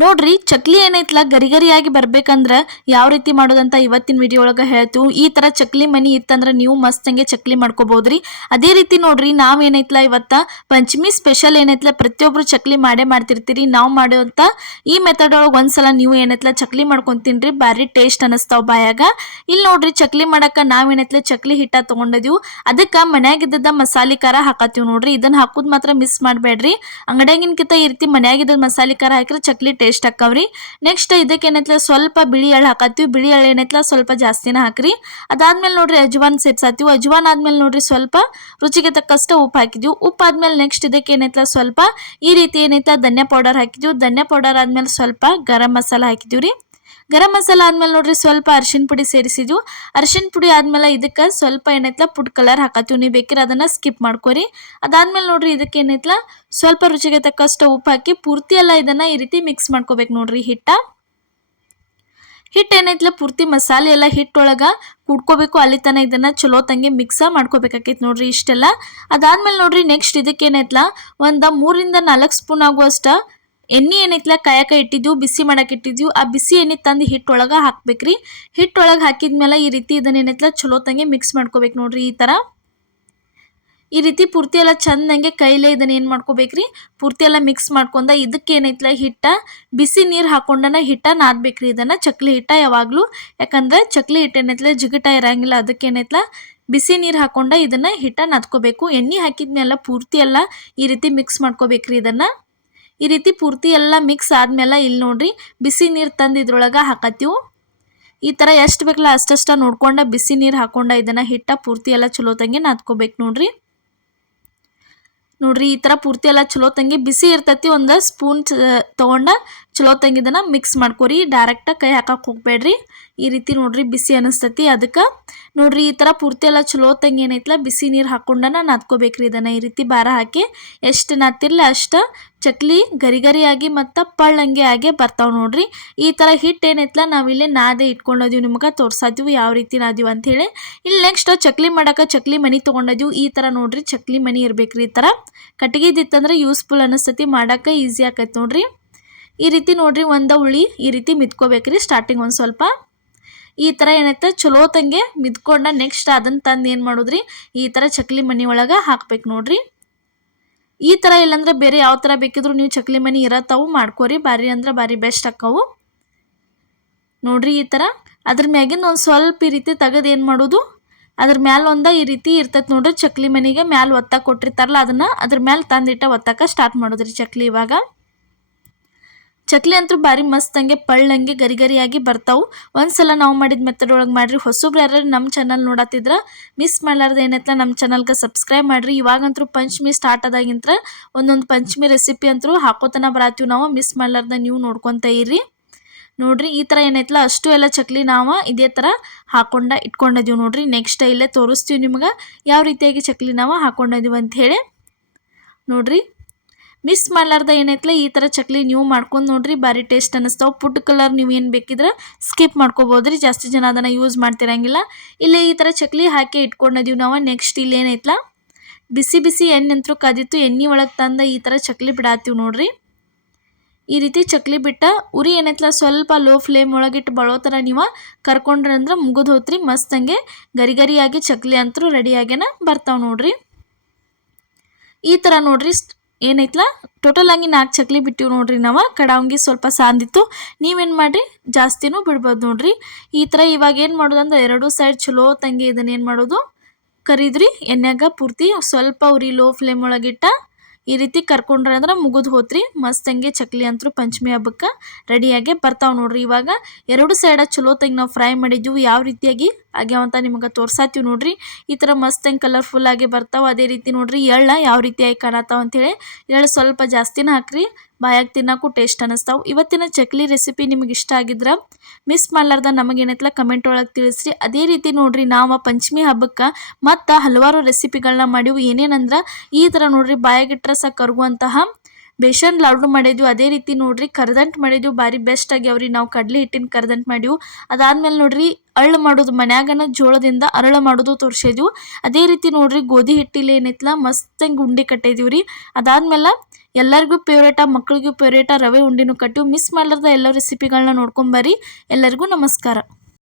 ನೋಡ್ರಿ ಚಕ್ಲಿ ಏನೈತ್ಲ ಗರಿ ಗರಿಯಾಗಿ ಬರ್ಬೇಕಂದ್ರ ಯಾವ ರೀತಿ ಮಾಡೋದಂತ ಇವತ್ತಿನ ವಿಡಿಯೋ ಒಳಗ ಹೇಳ್ತು. ಈ ತರ ಚಕ್ಲಿ ಮನಿ ಇತ್ತಂದ್ರ ನೀವು ಮಸ್ತಂಗೆ ಚಕ್ಲಿ ಮಾಡ್ಕೋಬಹುದ್ರಿ. ಅದೇ ರೀತಿ ನೋಡ್ರಿ ನಾವ್ ಏನೈತ್ಲ ಇವತ್ತ ಪಂಚಮಿ ಸ್ಪೆಷಲ್ ಏನೈತ್ಲ ಪ್ರತಿಯೊಬ್ರು ಚಕ್ಲಿ ಮಾಡೇ ಮಾಡ್ತಿರ್ತೀರಿ. ನಾವ್ ಮಾಡುವಂತ ಈ ಮೆಥಡ್ ಒಳಗ ಒಂದ್ಸಲ ನೀವು ಏನೈತ್ಲ ಚಕ್ಲಿ ಮಾಡ್ಕೊಂಡ್ ತಿನ್ರಿ, ಬಾರಿ ಟೇಸ್ಟ್ ಅನಸ್ತಾವ್ ಬಾಯಾಗ. ಇಲ್ಲಿ ನೋಡ್ರಿ ಚಕ್ಲಿ ಮಾಡಾಕ ನಾವ್ ಏನೈತ್ಲ ಚಕ್ಲಿ ಹಿಟ್ಟ ತಗೊಂಡಿದ್ವು. ಅದಕ್ಕ ಮನ್ಯಾಗಿದ್ದ ಮಸಾಲಿ ಖಾರ ಹಾಕತ್ತೀವಿ ನೋಡ್ರಿ. ಇದನ್ನ ಹಾಕುದ್ ಮಾತ್ರ ಮಿಸ್ ಮಾಡ್ಬೇಡ್ರಿ. ಅಂಗಡಿಯಾಗಿನ್ಕಿಂತ ಈ ರೀತಿ ಮನ್ಯಾಗಿದ್ದ ಮಸಾಲಿ ಖಾರ ಹಾಕಿದ್ರೆ ಚಕ್ಲಿ ಟೇಸ್ಟ್ ಆಕ್ಕವ್ರಿ. ನೆಕ್ಸ್ಟ್ ಇದಕ್ಕೆ ಏನೈತ್ಲ ಸ್ವಲ್ಪ ಬಿಳಿ ಎಳ್ಳು ಹಾಕತ್ತೀವಿ. ಬಿಳಿ ಎಳ್ಳು ಏನೈತ್ಲ ಸ್ವಲ್ಪ ಜಾಸ್ತಿನ ಹಾಕ್ರಿ. ಅದಾದ್ಮೇಲೆ ನೋಡ್ರಿ ಅಜ್ವಾನ್ ಸೇರ್ಸಾತೀವಿ. ಅಜ್ವಾನ್ ಆದ್ಮೇಲೆ ನೋಡ್ರಿ ಸ್ವಲ್ಪ ರುಚಿಗೆ ತಕ್ಕಷ್ಟ ಉಪ್ಪು ಹಾಕಿದ್ವಿ. ಉಪ್ಪು ಆದ್ಮೇಲೆ ನೆಕ್ಸ್ಟ್ ಇದಕ್ಕೆ ಏನೈತ್ಲ ಸ್ವಲ್ಪ ಈ ರೀತಿ ಏನೈತ್ಲ ಧನ್ಯಾ ಪೌಡರ್ ಹಾಕಿದ್ವಿ. ಧನ್ಯಾ ಪೌಡರ್ ಆದ್ಮೇಲೆ ಸ್ವಲ್ಪ ಗರಂ ಮಸಾಲ ಹಾಕಿದ್ವಿ. ಗರಂ ಮಸಾಲ ಆದ್ಮೇಲೆ ನೋಡ್ರಿ ಸ್ವಲ್ಪ ಅರಿಶಿನ ಪುಡಿ ಸೇರಿಸಿದ್ವು. ಅರಿಶಿನ ಪುಡಿ ಆದ್ಮೇಲೆ ಇದಕ್ಕೆ ಸ್ವಲ್ಪ ಏನೈತ್ಲ ಫುಡ್ ಕಲರ್ ಹಾಕತ್ತೀವಿ. ನೀವು ಬೇಕಿರ ಅದನ್ನ ಸ್ಕಿಪ್ ಮಾಡ್ಕೋರಿ. ಅದಾದ್ಮೇಲೆ ನೋಡ್ರಿ ಇದಕ್ಕೆ ಏನೈತ್ಲ ಸ್ವಲ್ಪ ರುಚಿಗೆ ತಕ್ಕಷ್ಟು ಉಪ್ಪು ಹಾಕಿ ಪೂರ್ತಿ ಎಲ್ಲ ಇದನ್ನ ಈ ರೀತಿ ಮಿಕ್ಸ್ ಮಾಡ್ಕೋಬೇಕು ನೋಡ್ರಿ. ಹಿಟ್ಟು ಏನೈತ್ಲ ಪೂರ್ತಿ ಮಸಾಲೆ ಎಲ್ಲ ಹಿಟ್ಟೊಳಗ ಕುಡ್ಕೋಬೇಕು. ಅಲ್ಲಿ ತನ ಇದನ್ನ ಚಲೋ ತಂಗಿ ಮಿಕ್ಸ ಮಾಡ್ಕೋಬೇಕಾಕೈತಿ ನೋಡ್ರಿ ಇಷ್ಟೆಲ್ಲ. ಅದಾದ್ಮೇಲೆ ನೋಡ್ರಿ ನೆಕ್ಸ್ಟ್ ಇದಕ್ಕೆ ಏನೈತ್ಲ 3 ರಿಂದ 4 ಸ್ಪೂನ್ ಆಗುವಷ್ಟ ಎಣ್ಣೆ ಏನೈತ್ಲ ಕಾಯಕ ಇಟ್ಟಿದ್ವು, ಬಿಸಿ ಮಾಡಕ್ಕೆ ಇಟ್ಟಿದ್ವು. ಆ ಬಿಸಿ ಎಣ್ಣೆ ತಂದು ಹಿಟ್ಟೊಳಗ ಹಾಕ್ಬೇಕ್ರಿ. ಹಿಟ್ಟೊಳಗೆ ಹಾಕಿದ್ಮೇಲೆ ಈ ರೀತಿ ಇದನ್ನ ಏನೈತ್ಲ ಚಲೋ ತಂಗಿ ಮಿಕ್ಸ್ ಮಾಡ್ಕೋಬೇಕು ನೋಡ್ರಿ. ಈ ರೀತಿ ಪೂರ್ತಿ ಎಲ್ಲ ಚಂದಂಗೆ ಕೈಲೇ ಇದನ್ನ ಏನ್ ಮಾಡ್ಕೋಬೇಕ್ರಿ, ಪೂರ್ತಿ ಎಲ್ಲ ಮಿಕ್ಸ್ ಮಾಡ್ಕೊಂಡ ಇದಕ್ಕೆ ಏನೈತ್ಲ ಹಿಟ್ಟ ಬಿಸಿ ನೀರು ಹಾಕೊಂಡನ ಹಿಟ್ಟ ನಾದ್ಬೇಕ್ರಿ. ಇದನ್ನ ಚಕ್ಲಿ ಹಿಟ್ಟ ಯಾವಾಗ್ಲೂ, ಯಾಕಂದ್ರೆ ಚಕ್ಲಿ ಹಿಟ್ಟ ಏನೈತ್ಲ ಜಿಗಟ ಇರಂಗಿಲ್ಲ. ಅದಕ್ಕೆ ಏನೈತ್ಲ ಬಿಸಿ ನೀರು ಹಾಕೊಂಡ ಇದನ್ನ ಹಿಟ್ಟ ನಾದ್ಕೋಬೇಕು. ಎಣ್ಣೆ ಹಾಕಿದ್ಮೇಲೆ ಪೂರ್ತಿ ಎಲ್ಲ ಈ ರೀತಿ ಮಿಕ್ಸ್ ಮಾಡ್ಕೋಬೇಕ್ರಿ. ಇದನ್ನ ಈ ರೀತಿ ಪೂರ್ತಿ ಎಲ್ಲ ಮಿಕ್ಸ್ ಆದ್ಮೇಲೆ ಇಲ್ಲಿ ನೋಡ್ರಿ ಬಿಸಿ ನೀರು ತಂದು ಇದ್ರೊಳಗ ಹಾಕತ್ತೀವಿ. ಈ ತರ ಎಷ್ಟು ಬೇಕಲ್ಲ ಅಷ್ಟಷ್ಟ ನೋಡ್ಕೊಂಡ ಬಿಸಿ ನೀರು ಹಾಕೊಂಡ ಇದನ್ನ ಹಿಟ್ಟ ಪೂರ್ತಿ ಎಲ್ಲ ಚಲೋ ತಂಗಿ ನಾದ್ಕೋಬೇಕು ನೋಡ್ರಿ. ಈ ತರ ಪೂರ್ತಿ ಎಲ್ಲ ಚಲೋ ತಂಗಿ ಬಿಸಿ ಇರ್ತೈತಿ. ಒಂದು ಸ್ಪೂನ್ ತಗೊಂಡ ಚಲೋ ತಂಗಿ ಇದನ್ನ ಮಿಕ್ಸ್ ಮಾಡ್ಕೋರಿ. ಡೈರೆಕ್ಟ್ ಕೈ ಹಾಕಕ್ ಹೋಗ್ಬೇಡ್ರಿ. ಈ ರೀತಿ ನೋಡ್ರಿ ಬಿಸಿ ಅನಿಸ್ತತಿ. ಅದಕ್ಕೆ ನೋಡ್ರಿ ಈ ತರ ಪೂರ್ತಿ ಎಲ್ಲ ಚಲೋ ತಂಗಿ ಏನೈತ್ಲ ಬಿಸಿ ನೀರು ಹಾಕೊಂಡನ ನಾದ್ಕೋಬೇಕ್ರಿ. ಇದನ್ನ ಈ ರೀತಿ ಬಾರ ಹಾಕಿ ಎಷ್ಟು ನಾದ್ತಿರ್ಲಿ ಅಷ್ಟ ಚಕ್ಲಿ ಗರಿ ಗರಿಯಾಗಿ ಮತ್ತು ಪಳ್ಳಂಗೆ ಆಗಿ ಬರ್ತಾವೆ ನೋಡ್ರಿ. ಈ ಥರ ಹಿಟ್ಟು ಏನೈತ್ಲ ನಾವಿಲ್ಲಿ ನಾದೆ ಇಟ್ಕೊಂಡಿದ್ದೀವಿ, ನಿಮ್ಗೆ ತೋರ್ಸಾತೀವಿ ಯಾವ ರೀತಿ ನಾದೀವಿ ಅಂಥೇಳಿ. ಇಲ್ಲಿ ನೆಕ್ಸ್ಟ್ ಚಕ್ಲಿ ಮಾಡೋಕೆ ಚಕ್ಲಿ ಮಣಿ ತೊಗೊಂಡಿದ್ದೀವಿ. ಈ ಥರ ನೋಡ್ರಿ ಚಕ್ಲಿ ಮಣಿ ಇರ್ಬೇಕ್ರಿ. ಈ ಥರ ಕಟ್ಟಿಗೆದಿತ್ತಂದ್ರೆ ಯೂಸ್ಫುಲ್ ಅನಿಸ್ತತಿ, ಮಾಡೋಕೆ ಈಸಿ ಆಕೈತೆ ನೋಡ್ರಿ. ಈ ರೀತಿ ನೋಡ್ರಿ ಒಂದು ಉಳಿ ಈ ರೀತಿ ಮಿದ್ಕೋಬೇಕ್ರಿ. ಸ್ಟಾರ್ಟಿಂಗ್ ಒಂದು ಸ್ವಲ್ಪ ಈ ಥರ ಏನೈತೆ ಚಲೋ ತಂಗೆ ಮಿದ್ಕೊಂಡ ನೆಕ್ಸ್ಟ್ ಅದನ್ನು ತಂದು ಏನು ಮಾಡೋದ್ರಿ, ಈ ಥರ ಚಕ್ಲಿ ಮಣಿ ಒಳಗೆ ಹಾಕ್ಬೇಕು ನೋಡ್ರಿ. ಈ ಥರ ಇಲ್ಲಾಂದ್ರೆ ಬೇರೆ ಯಾವ ಥರ ಬೇಕಿದ್ರು ನೀವು ಚಕ್ಲಿ ಮಣಿ ಇರತ್ತಾವು ಮಾಡ್ಕೋರಿ. ಬಾರಿ ಅಂದ್ರೆ ಬಾರಿ ಬೆಸ್ಟ್ ಆಕ್ಕವು ನೋಡ್ರಿ. ಈ ಥರ ಅದ್ರ ಮ್ಯಾಗಿಂದ ಒಂದು ಸ್ವಲ್ಪ ಈ ರೀತಿ ತೆಗೆದು ಏನು ಮಾಡೋದು, ಅದ್ರ ಮ್ಯಾಲ ಈ ರೀತಿ ಇರ್ತೈತೆ ನೋಡ್ರಿ. ಚಕ್ಲಿ ಮನಿಗೆ ಮ್ಯಾಲ ಒತ್ತಾಕ ಕೊಟ್ಟಿರ್ತಾರಲ್ಲ ಅದನ್ನ ಅದ್ರ ಮ್ಯಾಲ ತಂದಿಟ್ಟ ಒತ್ತಾಕ ಸ್ಟಾರ್ಟ್ ಮಾಡೋದ್ರಿ ಚಕ್ಲಿ. ಇವಾಗ ಚಕ್ಲಿ ಅಂತೂ ಭಾರಿ ಮಸ್ತ್ ಹಂಗೆ ಪಳ್ಳಂಗೆ ಗರಿ ಗರಿಯಾಗಿ ಬರ್ತಾವೆ. ಒಂದ್ಸಲ ನಾವು ಮಾಡಿದ ಮೆಥಡ್ ಒಳಗೆ ಮಾಡ್ರಿ. ಹೊಸಬ್ರು ಯಾರು ನಮ್ಮ ಚಾನಲ್ ನೋಡತ್ತಿದ್ರ ಮಿಸ್ ಮಾಡ್ಲಾರ್ದು ಏನೈತಲ್ಲ ನಮ್ಮ ಚಾನಲ್ಗೆ ಸಬ್ಸ್ಕ್ರೈಬ್ ಮಾಡ್ರಿ. ಇವಾಗಂತೂ ಪಂಚಮಿ ಸ್ಟಾರ್ಟ್ ಆದಾಗಿಂತ ಒಂದೊಂದು ಪಂಚಮಿ ರೆಸಿಪಿ ಅಂತೂ ಹಾಕೋತನ ಬರತ್ತೀವಿ ನಾವು. ಮಿಸ್ ಮಾಡ್ಲಾರ್ದ ನೀವು ನೋಡ್ಕೊತ ಇರ್ರಿ ನೋಡ್ರಿ. ಈ ಥರ ಏನೈತಲ್ಲ ಅಷ್ಟು ಎಲ್ಲ ಚಕ್ಲಿ ನಾವು ಇದೇ ಥರ ಹಾಕೊಂಡ ಇಟ್ಕೊಂಡಿದ್ದೀವಿ ನೋಡ್ರಿ. ನೆಕ್ಸ್ಟ್ ಇಲ್ಲೇ ತೋರಿಸ್ತೀವಿ ನಿಮ್ಗೆ ಯಾವ ರೀತಿಯಾಗಿ ಚಕ್ಲಿ ನಾವು ಹಾಕೊಂಡಿದ್ದೀವಿ ಅಂತ ಹೇಳಿ ನೋಡ್ರಿ. ಮಿಸ್ ಮಾಡ್ಲಾರ್ದ ಏನೈತ್ಲ ಈ ಥರ ಚಕ್ಲಿ ನೀವು ಮಾಡ್ಕೊಂಡು ನೋಡ್ರಿ, ಭಾರಿ ಟೇಸ್ಟ್ ಅನ್ನಿಸ್ತಾವೆ. ಫುಡ್ ಕಲರ್ ನೀವು ಏನು ಬೇಕಿದ್ರೆ ಸ್ಕಿಪ್ ಮಾಡ್ಕೋಬೋದ್ರಿ, ಜಾಸ್ತಿ ಜನ ಅದನ್ನು ಯೂಸ್ ಮಾಡ್ತಿರಂಗಿಲ್ಲ. ಇಲ್ಲೇ ಈ ಥರ ಚಕ್ಲಿ ಹಾಕಿ ಇಟ್ಕೊಂಡಿದ್ದೀವಿ ನಾವು. ನೆಕ್ಸ್ಟ್ ಇಲ್ಲಿ ಏನೈತ್ಲ ಬಿಸಿ ಬಿಸಿ ಎಣ್ಣೆ ಅಂತೂ ಕಾದಿತ್ತು, ಎಣ್ಣೆ ಒಳಗೆ ತಂದ ಈ ಥರ ಚಕ್ಲಿ ಬಿಡಾತೀವಿ ನೋಡ್ರಿ. ಈ ರೀತಿ ಚಕ್ಲಿ ಬಿಟ್ಟ ಉರಿ ಏನೈತ್ಲ ಸ್ವಲ್ಪ ಲೋ ಫ್ಲೇಮ್ ಒಳಗಿಟ್ಟು ಬಳೋ ಥರ ನೀವು ಕರ್ಕೊಂಡ್ರೆ ಅಂದ್ರೆ ಮುಗಿದು ಹೋತ್ರಿ. ಮಸ್ತಂಗೆ ಗರಿ ಗರಿಯಾಗಿ ಚಕ್ಲಿ ಅಂತೂ ರೆಡಿಯಾಗೇನ ಬರ್ತಾವೆ ನೋಡ್ರಿ. ಈ ಥರ ನೋಡ್ರಿ ಏನೈತ್ಲ ಟೋಟಲ್ ಆಗಿ 4 ಚಕ್ಲಿ ಬಿಟ್ಟಿವಿ ನೋಡ್ರಿ ನಾವು. ಕಡಾವಂಗಿ ಸ್ವಲ್ಪ ಸಾಂದಿತ್ತು, ನೀವೇನು ಮಾಡಿರಿ ಜಾಸ್ತಿನೂ ಬಿಡ್ಬೋದು ನೋಡ್ರಿ. ಈ ಥರ ಇವಾಗ ಏನು ಮಾಡೋದು ಅಂದ್ರೆ 2 ಸೈಡ್ ಚಲೋ ತಂಗಿ ಇದನ್ನ ಏನು ಮಾಡೋದು ಕರಿದ್ರಿ ಎಣ್ಣೆಗ ಪೂರ್ತಿ ಸ್ವಲ್ಪ ಉರಿ ಲೋ ಫ್ಲೇಮ್ ಒಳಗಿಟ್ಟ ಈ ರೀತಿ ಕರ್ಕೊಂಡ್ರೆ ಅಂದ್ರೆ ಮುಗಿದು ಹೋತ್ರಿ. ಮಸ್ತಂಗೆ ಚಕ್ಲಿ ಅಂತೂ ಪಂಚಮಿ ಹಬ್ಬಕ್ಕೆ ರೆಡಿಯಾಗಿ ಬರ್ತಾವೆ ನೋಡ್ರಿ. ಇವಾಗ 2 ಸೈಡ ಚಲೋ ತಂಗಿ ನಾವು ಫ್ರೈ ಮಾಡಿದ್ವಿ, ಯಾವ ರೀತಿಯಾಗಿ ಆಗ್ಯಾವಂತ ನಿಮಗೆ ತೋರ್ಸಾತೀವಿ ನೋಡ್ರಿ. ಈ ಥರ ಮಸ್ತಂಗೆ ಕಲರ್ಫುಲ್ ಆಗಿ ಬರ್ತಾವೆ. ಅದೇ ರೀತಿ ನೋಡ್ರಿ ಎಳ್ಳ ಯಾವ ರೀತಿಯಾಗಿ ಕಾಣತ್ತಾವ ಅಂತೇಳಿ ಎಳ್ಳು ಸ್ವಲ್ಪ ಜಾಸ್ತಿನ ಹಾಕ್ರಿ, ಬಾಯಾಗಿ ತಿನ್ನೋಕ್ಕೂ ಟೇಸ್ಟ್ ಅನ್ನಿಸ್ತಾವೆ. ಇವತ್ತಿನ ಚಕ್ಲಿ ರೆಸಿಪಿ ನಿಮಗೆ ಇಷ್ಟ ಆಗಿದ್ರೆ ಮಿಸ್ ಮಾಡ್ಲಾರ್ದ ನಮಗೇನೈತಲ್ಲ ಕಮೆಂಟ್ ಒಳಗೆ ತಿಳಿಸ್ರಿ. ಅದೇ ರೀತಿ ನೋಡ್ರಿ ನಾವು ಪಂಚಮಿ ಹಬ್ಬಕ್ಕೆ ಮತ್ತು ಹಲವಾರು ರೆಸಿಪಿಗಳನ್ನ ಮಾಡಿವು. ಏನೇನಂದ್ರೆ ಈ ಥರ ನೋಡ್ರಿ ಬಾಯಾಗಿಟ್ರೆ ಕರಗುವಂತಹ ಬೇಸನ್ ಲಾಡು ಮಾಡಿದ್ವಿ. ಅದೇ ರೀತಿ ನೋಡ್ರಿ ಕರ್ದಂಟ್ ಮಾಡಿದ್ವಿ, ಭಾರಿ ಬೆಸ್ಟ್ ಆಗ್ಯಾವ್ರಿ. ನಾವು ಕಡ್ಲಿ ಹಿಟ್ಟಿನ ಕರ್ದಂಟ್ ಮಾಡಿವು. ಅದಾದ್ಮೇಲೆ ನೋಡ್ರಿ ಅರಳು ಮಾಡೋದು ಮನ್ಯಾಗನ ಜೋಳದಿಂದ ಅರಳು ಮಾಡೋದು ತೋರಿಸಿದ್ವು. ಅದೇ ರೀತಿ ನೋಡ್ರಿ ಗೋಧಿ ಹಿಟ್ಟಿಲಿ ಏನೈತ್ಲ ಮಸ್ತಂಗೆ ಉಂಡೆ ಕಟ್ಟಿದೀವ್ರಿ. ಅದಾದ್ಮೇಲೆ ಎಲ್ಲರಿಗೂ ಫೇವ್ರೇಟ, ಮಕ್ಳಿಗೂ ಫೇವ್ರೇಟ ರವೆ ಉಂಡಿನೂ ಕಟ್ಟಿವು. ಮಿಸ್ ಮಾಡ್ಲಾರ್ದ ಎಲ್ಲ ರೆಸಿಪಿಗಳನ್ನ ನೋಡ್ಕೊಂಬರ್ರಿ. ಎಲ್ಲರಿಗೂ ನಮಸ್ಕಾರ.